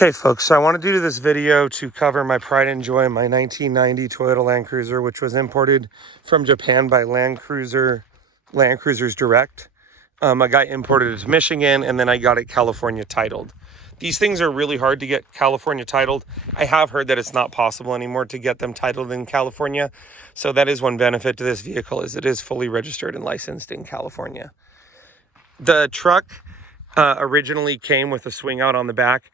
Okay, folks, so I wanted to do this video to cover my pride and joy, my 1990 Toyota Land Cruiser, which was imported from Japan by Land Cruisers Direct. I got imported to Michigan, and then I got it California titled. These things are really hard to get California titled. I have heard that it's not possible anymore to get them titled in California. So that is one benefit to this vehicle, is it is fully registered and licensed in California. The truck originally came with a swing out on the back.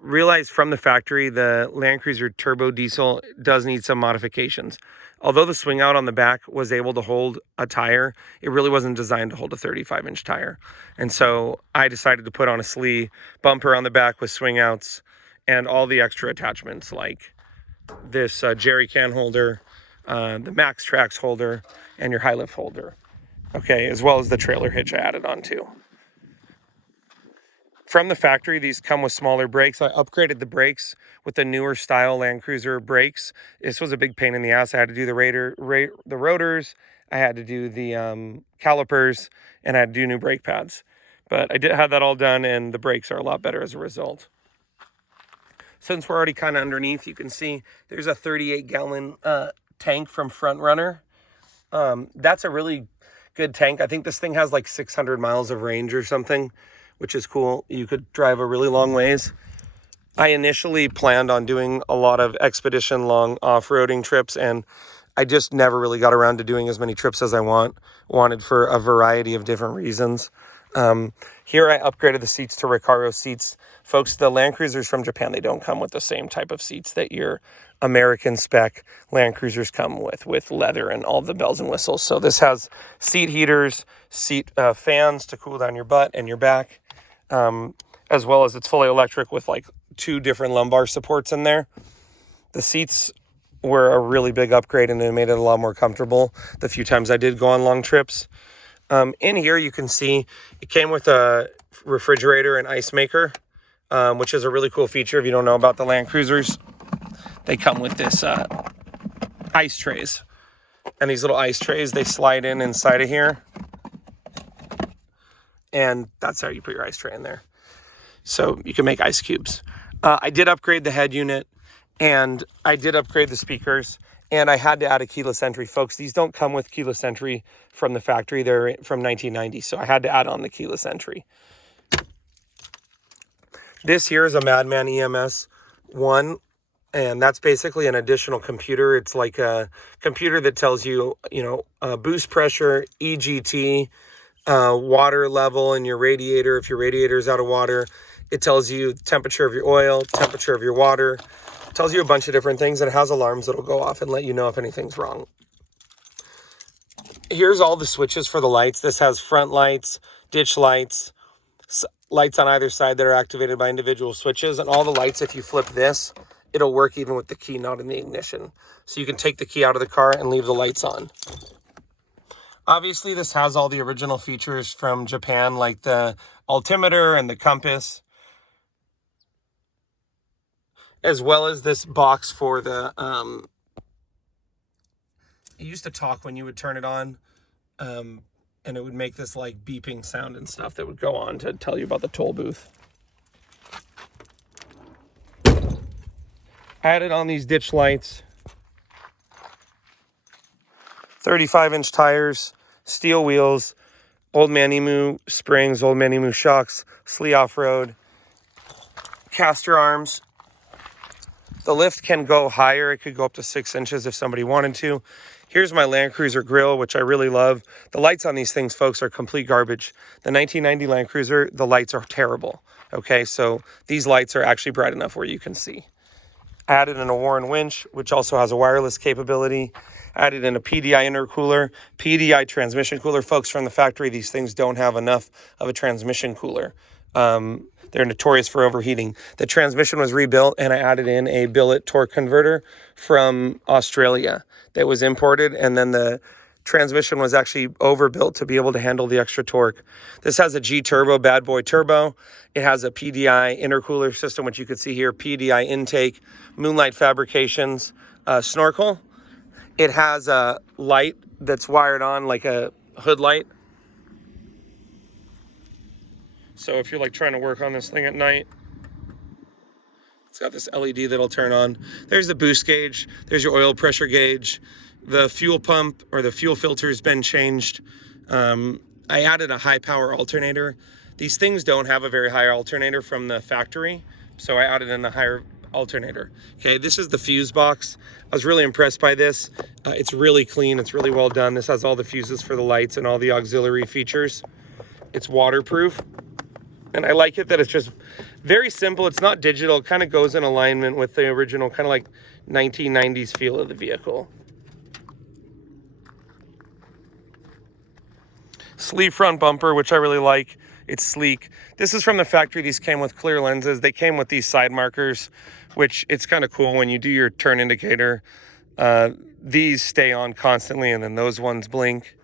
Realized from the factory, the Land Cruiser Turbo Diesel does need some modifications. Although the swing out on the back was able to hold a tire, it really wasn't designed to hold a 35-inch tire. And so I decided to put on a slee bumper on the back with swing outs and all the extra attachments like this jerry can holder, the Max Trax holder, and your high lift holder. Okay, as well as the trailer hitch I added on too. From the factory, these come with smaller brakes. I upgraded the brakes with the newer style Land Cruiser brakes. This was a big pain in the ass. I had to do the rotors, I had to do the calipers, and I had to do new brake pads. But I did have that all done, and the brakes are a lot better as a result. Since we're already kind of underneath, you can see there's a 38-gallon tank from Front Runner. That's a really good tank. I think this thing has like 600 miles of range or something, which is cool. You could drive a really long ways. I initially planned on doing a lot of expedition long off-roading trips, and I just never really got around to doing as many trips as I wanted for a variety of different reasons. Here I upgraded the seats to Recaro seats. Folks, the Land Cruisers from Japan, they don't come with the same type of seats that your American spec Land Cruisers come with leather and all the bells and whistles. So this has seat heaters, seat fans to cool down your butt and your back, as well as it's fully electric with like 2 different lumbar supports in there. The seats were a really big upgrade, and it made it a lot more comfortable the few times I did go on long trips. In here, you can see it came with a refrigerator and ice maker, which is a really cool feature if you don't know about the Land Cruisers. They come with this ice trays. And these little ice trays, they slide inside of here. And that's how you put your ice tray in there. So you can make ice cubes. I did upgrade the head unit, and I did upgrade the speakers. And I had to add a keyless entry. Folks, these don't come with keyless entry from the factory. They're from 1990, so I had to add on the keyless entry. This here is a Madman EMS 1, and that's basically an additional computer. It's like a computer that tells you, boost pressure, EGT, water level in your radiator. If your radiator is out of water, it tells you temperature of your oil, temperature of your water. Tells you a bunch of different things, and it has alarms that'll go off and let you know if anything's wrong. Here's all the switches for the lights. This has front lights, ditch lights, lights on either side that are activated by individual switches, and all the lights, if you flip this, it'll work even with the key not in the ignition. So you can take the key out of the car and leave the lights on. Obviously, this has all the original features from Japan, like the altimeter and the compass, as well as this box for the, it used to talk when you would turn it on, and it would make this like beeping sound and stuff that would go on to tell you about the toll booth. I added on these ditch lights, 35-inch tires, steel wheels, Old Man Emu springs, Old Man Emu shocks, Slee off-road, caster arms. The lift can go higher. It could go up to 6 inches if somebody wanted to. Here's my Land Cruiser grill, which I really love. The lights on these things, folks, are complete garbage. The 1990 Land Cruiser, the lights are terrible. Okay, so these lights are actually bright enough where you can see. I added in a Warren winch, which also has a wireless capability. Added in a PDI intercooler, PDI transmission cooler. Folks, from the factory, these things don't have enough of a transmission cooler. They're notorious for overheating. The transmission was rebuilt, and I added in a billet torque converter from Australia that was imported, and then the transmission was actually overbuilt to be able to handle the extra torque. This has a G-Turbo, Bad Boy Turbo. It has a PDI intercooler system, which you can see here, PDI intake, Moonlight Fabrications snorkel. It has a light that's wired on, like a hood light. So if you're like trying to work on this thing at night, It's got this LED that'll turn on. There's the boost gauge. There's your oil pressure gauge. The fuel pump or the fuel filter has been changed. I added a high power alternator. These things don't have a very high alternator from the factory, so I added in a higher alternator. Okay, this is the fuse box. I was really impressed by this. It's really clean. It's really well done. This has all the fuses for the lights and all the auxiliary features. It's waterproof. And I like it that it's just very simple. It's not digital. It kind of goes in alignment with the original kind of like 1990s feel of the vehicle. Sleeve front bumper, which I really like. It's sleek. This is from the factory. These came with clear lenses. They came with these side markers, which it's kind of cool when you do your turn indicator. These stay on constantly, and then those ones blink.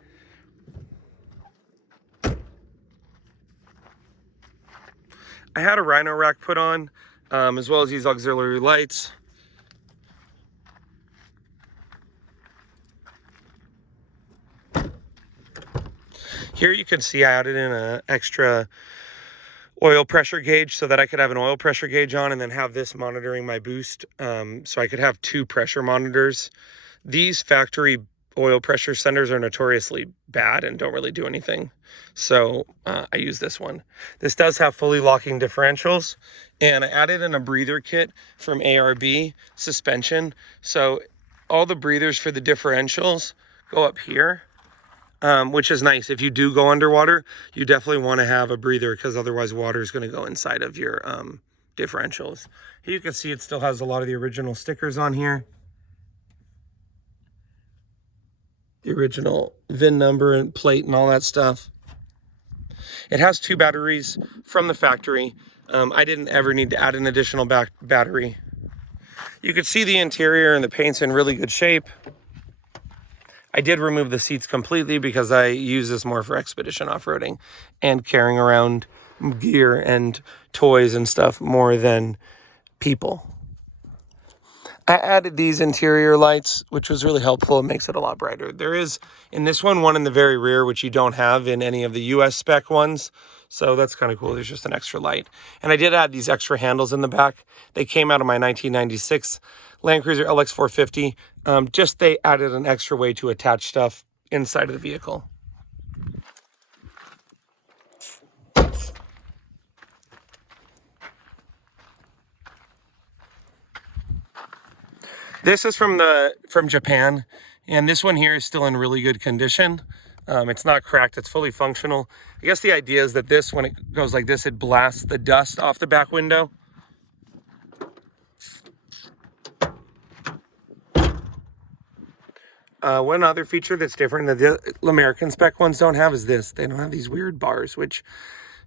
I had a Rhino rack put on, as well as these auxiliary lights. Here you can see I added in an extra oil pressure gauge so that I could have an oil pressure gauge on and then have this monitoring my boost. So I could have 2 pressure monitors. These factory oil pressure senders are notoriously bad and don't really do anything. So I use this one. This does have fully locking differentials, and I added in a breather kit from ARB suspension. So all the breathers for the differentials go up here, which is nice. If you do go underwater, you definitely want to have a breather because otherwise water is going to go inside of your differentials. Here you can see it still has a lot of the original stickers on here. The original VIN number and plate and all that stuff. It has 2 batteries from the factory. I didn't ever need to add an additional battery. You can see the interior and the paint's in really good shape. I did remove the seats completely because I use this more for expedition off-roading and carrying around gear and toys and stuff more than people. I added these interior lights, which was really helpful. It makes it a lot brighter. There is, in this one in the very rear, which you don't have in any of the US spec ones. So that's kind of cool. There's just an extra light. And I did add these extra handles in the back. They came out of my 1996 Land Cruiser LX450. Just they added an extra way to attach stuff inside of the vehicle. This is from Japan, and this one here is still in really good condition. It's not cracked, it's fully functional. I guess the idea is that this, when it goes like this, it blasts the dust off the back window. One other feature that's different that the American spec ones don't have is this. They don't have these weird bars, which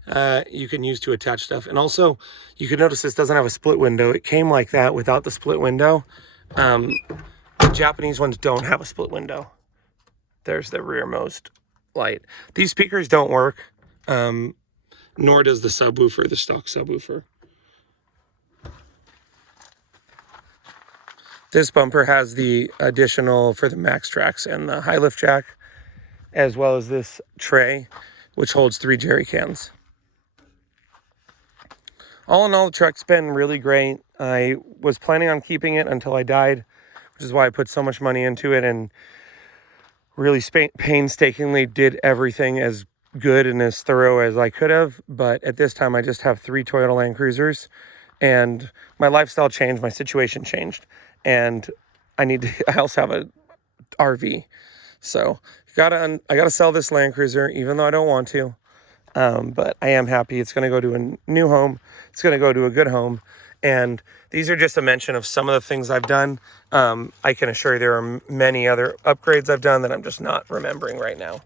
you can use to attach stuff. And also, you can notice this doesn't have a split window. It came like that without the split window. The Japanese ones don't have a split window. There's the rearmost light. These speakers don't work, nor does the subwoofer, the stock subwoofer. This bumper has the additional for the max tracks and the high lift jack, as well as this tray, which holds 3 jerry cans. All in all, the truck's been really great. I was planning on keeping it until I died, which is why I put so much money into it and really painstakingly did everything as good and as thorough as I could have. But at this time, I just have 3 Toyota Land Cruisers, and my lifestyle changed, my situation changed, and I also have a RV. So I gotta sell this Land Cruiser, even though I don't want to. But I am happy. It's going to go to a new home. It's going to go to a good home. And these are just a mention of some of the things I've done. I can assure you there are many other upgrades I've done that I'm just not remembering right now.